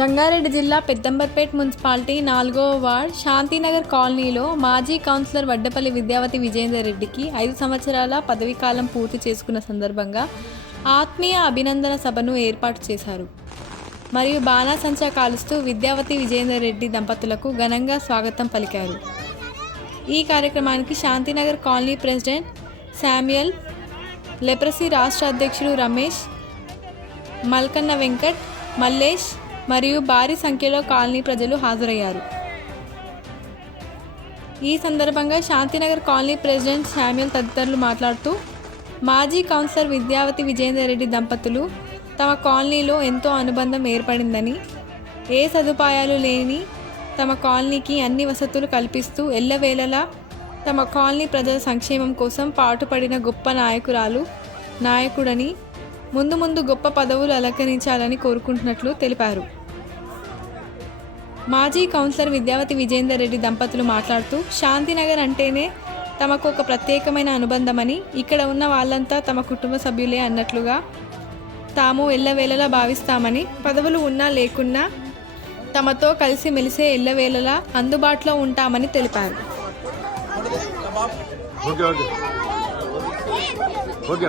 రంగారెడ్డి జిల్లా పెద్దంబర్పేట్ మున్సిపాలిటీ నాలుగో వార్డ్ శాంతినగర్ కాలనీలో మాజీ కౌన్సిలర్ వడ్డపల్లి విద్యావతి విజయేందర్ రెడ్డికి ఐదు సంవత్సరాల పదవీకాలం పూర్తి చేసుకున్న సందర్భంగా ఆత్మీయ అభినందన సభను ఏర్పాటు చేశారు. మరియు బాణాసంచా కాలుస్తూ విద్యావతి విజయేందర్ రెడ్డి దంపతులకు ఘనంగా స్వాగతం పలికారు. ఈ కార్యక్రమానికి Shantinagar colony president Samuel leprosy రాష్ట్ర అధ్యక్షుడు రమేష్ మల్కన్న వెంకట్ మల్లేష్ మరియు భారీ సంఖ్యలో కాలనీ ప్రజలు హాజరయ్యారు. ఈ సందర్భంగా శాంతినగర్ కాలనీ ప్రెసిడెంట్ శామ్యుల్ తదితరులు మాట్లాడుతూ మాజీ కౌన్సిలర్ విద్యావతి విజయేందర్ రెడ్డి దంపతులు తమ కాలనీలో ఎంతో అనుబంధం ఏర్పడిందని ఏ సదుపాయాలు లేని తమ కాలనీకి అన్ని వసతులు కల్పిస్తూ ఎల్లవేళలా తమ కాలనీ ప్రజల సంక్షేమం కోసం పాటుపడిన గొప్ప నాయకురాలు నాయకుడని ముందు ముందు గొప్ప పదవులు అలంకరించాలని కోరుకుంటున్నట్లు తెలిపారు. మాజీ కౌన్సిలర్ విద్యావతి విజేందర్ రెడ్డి దంపతులు మాట్లాడుతూ శాంతినగర్ అంటేనే తమకు ఒక ప్రత్యేకమైన అనుబంధమని ఇక్కడ ఉన్న వాళ్ళంతా తమ కుటుంబ సభ్యులే అన్నట్లుగా తాము ఎల్లవేళలా భావిస్తామని పదవులు ఉన్నా లేకున్నా తమతో కలిసి మెలిసే ఎల్లవేళలా అందుబాటులో ఉంటామని తెలిపారు. Okay okay. ఓకే.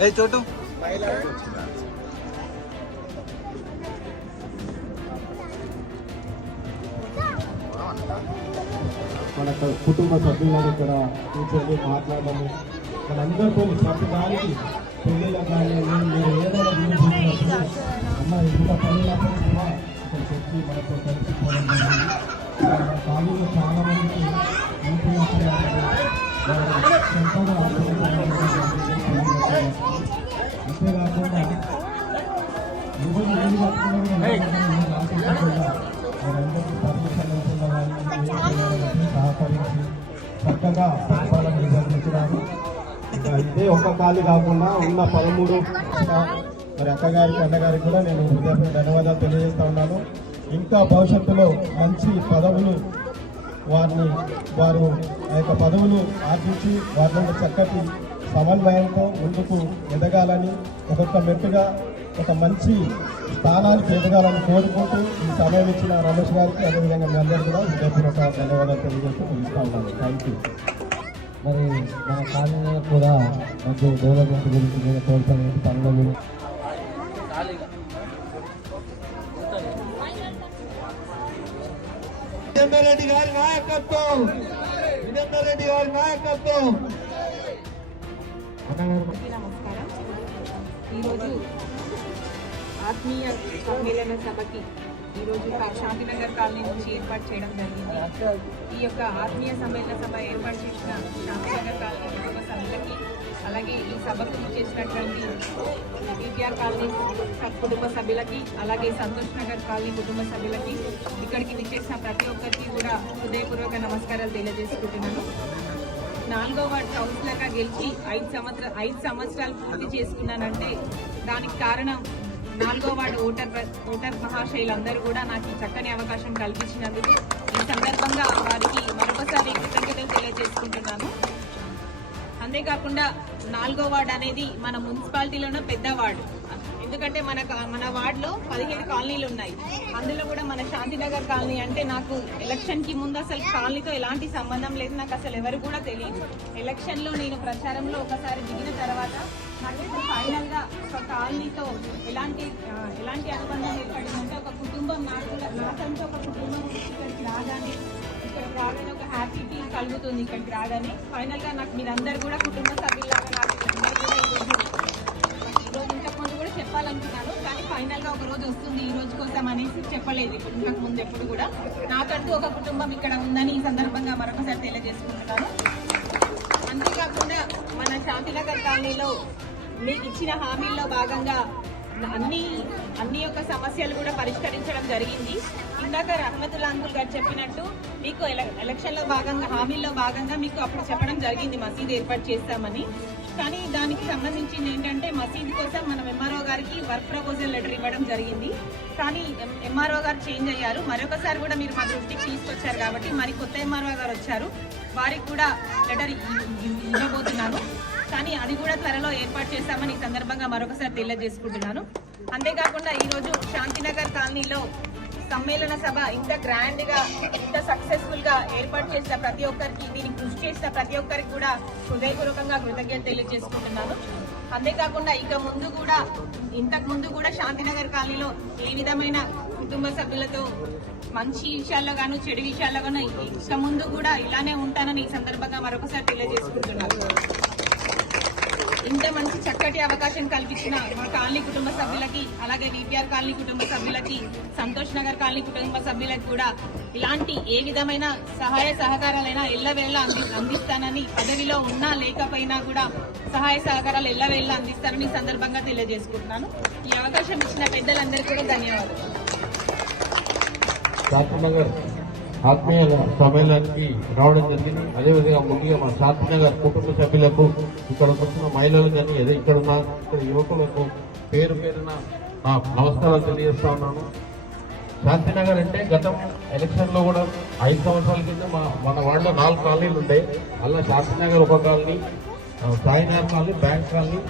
ఏ చోటు మన క- కుటుంబ సభ్యులను ఇక్కడ కూర్చొని మాట్లాడము. మనందరితో ప్రతి దానికి పెళ్ళిళ్ళ కానీ మీరు ఏదైనా వినిపించినప్పుడు అమ్మ ఇంత పనులప్పుడు కూడా ఇక్కడ చెప్పి మనతో కలిసిపోవడం జరిగింది. మన కాలేజీలో చాలా మందికి చక్కగా పరిపాలన నిర్వహించడానికి ఇదే ఒక్క ఖాళీ కాకుండా ఉన్న పదమూడు ఇంకా మరి అక్కగారికి అన్నగారికి కూడా నేను హృదయపూర్వక ధన్యవాదాలు తెలియజేస్తా ఉన్నాను. ఇంకా భవిష్యత్తులో మంచి పదవులు వారిని వారు ఆ యొక్క పదవులు ఆర్జించి వారి చక్కటి సమన్వయంతో ముందుకు ఎదగాలని ఒక్కొక్క మెట్టుగా ఒక మంచి స్థానానికి ఎదగాలని కోరుకుంటూ ఈ సమయం ఇచ్చిన రమేష్ గారికి అదేవిధంగా మీ అందరికీ కూడా హృదయపూర్వక ధన్యవాదాలు తెలియజేస్తూ ముగిస్తా ఉన్నాను. థ్యాంక్ యూ మరి మన కాలనీలో కూడా మంచి డెవలప్మెంట్ గురించి మీద కోరుకునే పనుల గురించి రెడ్డి గారి నాయకత్వం. రెడ్డి గారి నాయకత్వం. నమస్కారం. ఈరోజు ఆత్మీయ సమ్మేళన సభకి ఈరోజు శాంతినగర్ కాలనీ నుంచి ఏర్పాటు చేయడం జరిగింది. ఈ యొక్క ఆత్మీయ సమ్మేళన సభ ఏర్పాటు చేసిన శాంతినగర్ కాలనీ కుటుంబ సభ్యులకి అలాగే ఈ సభకు చేసినటువంటి విద్యా కాలనీ కుటుంబ సభ్యులకి అలాగే సంతోష్ నగర్ కాలనీ కుటుంబ సభ్యులకి ఇక్కడికి విచ్చేసిన ప్రతి ఒక్కరికి కూడా హృదయపూర్వక నమస్కారాలు తెలియజేసుకుంటున్నాను. నాలుగో వార్డు కౌన్సిలర్గా గెలిచి ఐదు సంవత్సరాలు ఐదు సంవత్సరాలు పూర్తి చేసుకున్నానంటే దానికి కారణం నాలుగో వార్డు ఓటర్ ఓటర్ మహాశైలందరూ కూడా నాకు ఈ చక్కని అవకాశం కల్పించినందుకు ఈ సందర్భంగా వారికి మరొకసారి కృతజ్ఞతలు తెలియజేసుకుంటున్నాను. అంతేకాకుండా నాలుగో వార్డు అనేది మన మున్సిపాలిటీలోనే పెద్ద వార్డు. ఎందుకంటే మన మన వార్డులో పదిహేడు కాలనీలు ఉన్నాయి. అందులో కూడా మన శాంతినగర్ కాలనీ అంటే నాకు ఎలక్షన్కి ముందు అసలు కాలనీతో ఎలాంటి సంబంధం లేదు నాకు అసలు ఎవరు కూడా తెలియదు. ఎలక్షన్లో నేను ప్రచారంలో ఒకసారి దిగిన తర్వాత అంటే ఇప్పుడు ఫైనల్గా ఒక కాలనీతో ఎలాంటి ఎలాంటి అనుబంధం ఏర్పడిందంటే ఒక కుటుంబం నాకు నాకంటే ఒక కుటుంబం ఇక్కడికి రాగానే ఇక్కడికి రాగానే ఒక హ్యాపీ ఫీల్ కలుగుతుంది ఇక్కడికి రాగానే. ఫైనల్గా నాకు మీరందరూ కూడా కుటుంబ సభ్యులాగా నాకు ఈరోజు ఇంతకుముందు కూడా చెప్పాలనుకున్నాను కానీ ఫైనల్గా ఒక రోజు వస్తుంది ఈ రోజు కోసం అనేసి చెప్పలేదు ఇప్పుడు ఇంతకు ముందు ఎప్పుడు కూడా. నాకంటూ ఒక కుటుంబం ఇక్కడ ఉందని ఈ సందర్భంగా మరొకసారి తెలియజేసుకుంటున్నాను. అంతేకాకుండా మన శాంతినగర్ కాలనీలో మీకు ఇచ్చిన హామీల్లో భాగంగా అన్ని అన్ని యొక్క సమస్యలు కూడా పరిష్కరించడం జరిగింది. ఇందాక రహమతుల్లా అంకుల్ గారు చెప్పినట్టు మీకు ఎలక్షన్లో భాగంగా హామీల్లో భాగంగా మీకు అప్పుడు చెప్పడం జరిగింది మసీదు ఏర్పాటు చేస్తామని. కానీ దానికి సంబంధించింది ఏంటంటే మసీదు కోసం మనం ఎంఆర్ఓ గారికి వర్క్ ప్రపోజల్ లెటర్ ఇవ్వడం జరిగింది. కానీ ఎంఆర్ఓ గారు చేంజ్ అయ్యారు. మరొకసారి కూడా మీరు మా దృష్టికి తీసుకొచ్చారు కాబట్టి మరి కొత్త ఎంఆర్ఓ గారు వచ్చారు. వారికి కూడా లెటర్ ఇవ్వబోతున్నాను. కానీ అది కూడా త్వరలో ఏర్పాటు చేస్తామని ఈ సందర్భంగా మరొకసారి తెలియజేసుకుంటున్నాను. అంతేకాకుండా ఈరోజు శాంతినగర్ కాలనీలో సమ్మేళన సభ ఇంత గ్రాండ్గా ఇంత సక్సెస్ఫుల్గా ఏర్పాటు చేసిన ప్రతి ఒక్కరికి దీనికి కృషి చేసిన ప్రతి ఒక్కరికి కూడా హృదయపూర్వకంగా కృతజ్ఞత తెలియజేసుకుంటున్నాను. అంతేకాకుండా ఇక ముందు కూడా ఇంతకు ముందు కూడా శాంతినగర్ కాలనీలో ఏ విధమైన కుటుంబ సభ్యులతో మంచి విషయాల్లో గాను చెడు విషయాల్లో గాను ఇక ముందు కూడా ఇలానే ఉంటానని ఈ సందర్భంగా మరొకసారి తెలియజేసుకుంటున్నాను. ఇంత మంచి చక్కటి అవకాశం కల్పించిన మా కాలనీ కుటుంబ సభ్యులకి అలాగే విపిఆర్ కాలనీ కుటుంబ సభ్యులకి సంతోష్ నగర్ కాలనీ కుటుంబ సభ్యులకు కూడా ఇలాంటి ఏ విధమైన సహాయ సహకారాలైనా ఎల్లవేళ అంది అందిస్తానని పదవిలో ఉన్నా లేకపోయినా కూడా సహాయ సహకారాలు ఎల్లవేళ అందిస్తారని సందర్భంగా తెలియజేసుకుంటున్నాను. ఈ అవకాశం ఇచ్చిన పెద్దలందరికీ కూడా ధన్యవాదాలు. ఆత్మీయ సమ్మేళనానికి రావడం జరిగింది. అదేవిధంగా ముఖ్యంగా మా శాంతినగర్ కుటుంబ సభ్యులకు ఇక్కడ వస్తున్న మహిళలు కానీ అదే ఇక్కడ ఉన్న ఇక్కడ యువకులకు పేరు పేరున నమస్కారాలు తెలియజేస్తా ఉన్నాను. శాంతినగర్ అంటే గతం ఎలక్షన్లో కూడా ఐదు సంవత్సరాల కింద మా మన వాళ్ళలో నాలుగు కాలనీలు ఉండే. అలా శాంతినగర్ ఒక colony Sainath colony bank colony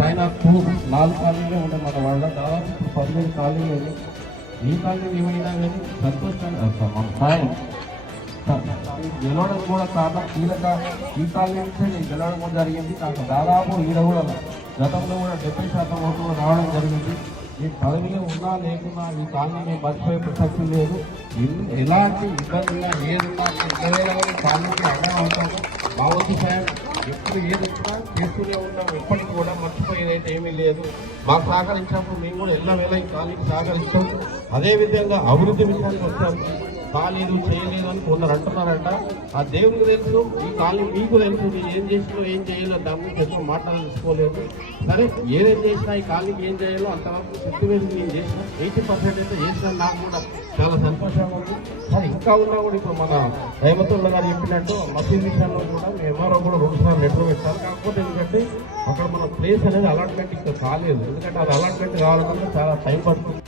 Sainath two నాలుగు కాలనీలే ఉండే మన వాళ్ళ. దాదాపు పదిహేను కాలనీలు ఉన్నాయి. ఈ ఏమైనా కానీ సంతోషాన్ని మన సాయం గెలవడం కూడా కారణం కీలక ఈ కాలనీ నుంచే నేను గెలవడం కూడా జరిగింది. నాకు దాదాపు ఈడ కూడా గతంలో కూడా డెబ్బై శాతం ఓట్లు రావడం జరిగింది. ఈ పదవిలో ఉన్నా లేకున్నా ఈ కాలనీ మేము మర్చిపోయే ప్రసక్తి లేదు. ఎలాంటి ఇబ్బంది ఉన్నా ఏదున్నా ఎక్కడైనా కాలనీకి అడ్డం అవుతాము. మా వంతు సాయం ఎప్పుడు ఏదొచ్చినా చేస్తూనే ఉన్నాము ఎప్పటి కూడా మర్చిపోయేదైతే ఏమీ లేదు. మాకు సహకరించినప్పుడు మేము కూడా ఎల్లవేళ ఈ కాలనీకి సహకరిస్తాం. అదేవిధంగా అభివృద్ధి విషయానికి వచ్చాము కాలేదు చేయలేదు అని కొందరు అంటున్నారంట. ఆ దేవునికి తెలుసు ఈ కాలనీ మీకు తెలుసు ఏం చేసినా ఏం చేయాలో దాని గురించి ఎక్కువ మాట్లాడాల్సుకోలేదు సరే ఏదేం చేసినా ఈ కాలనీకి ఏం చేయాలో అంతవరకు ఫిఫ్టీ వేలు నేను చేసిన ఎయిటీ పర్సెంట్ అయితే చేసిన నాకు కూడా చాలా సంతోషంగా ఉంది. సరే ఇంకా ఉన్నా కూడా ఇప్పుడు మన రేమతుల్లా గారు చెప్పినట్టు మసీద్ విషయంలో కూడా మేము ఎవరో కూడా రెండు సార్లు లెటర్ పెట్టాలి కాకపోతే ఎందుకంటే ప్లేస్ అనేది అలాట్మెంట్ ఇంకా కాలేదు. ఎందుకంటే అది అలాట్మెంట్ కావాలంటే చాలా టైం పడుతుంది.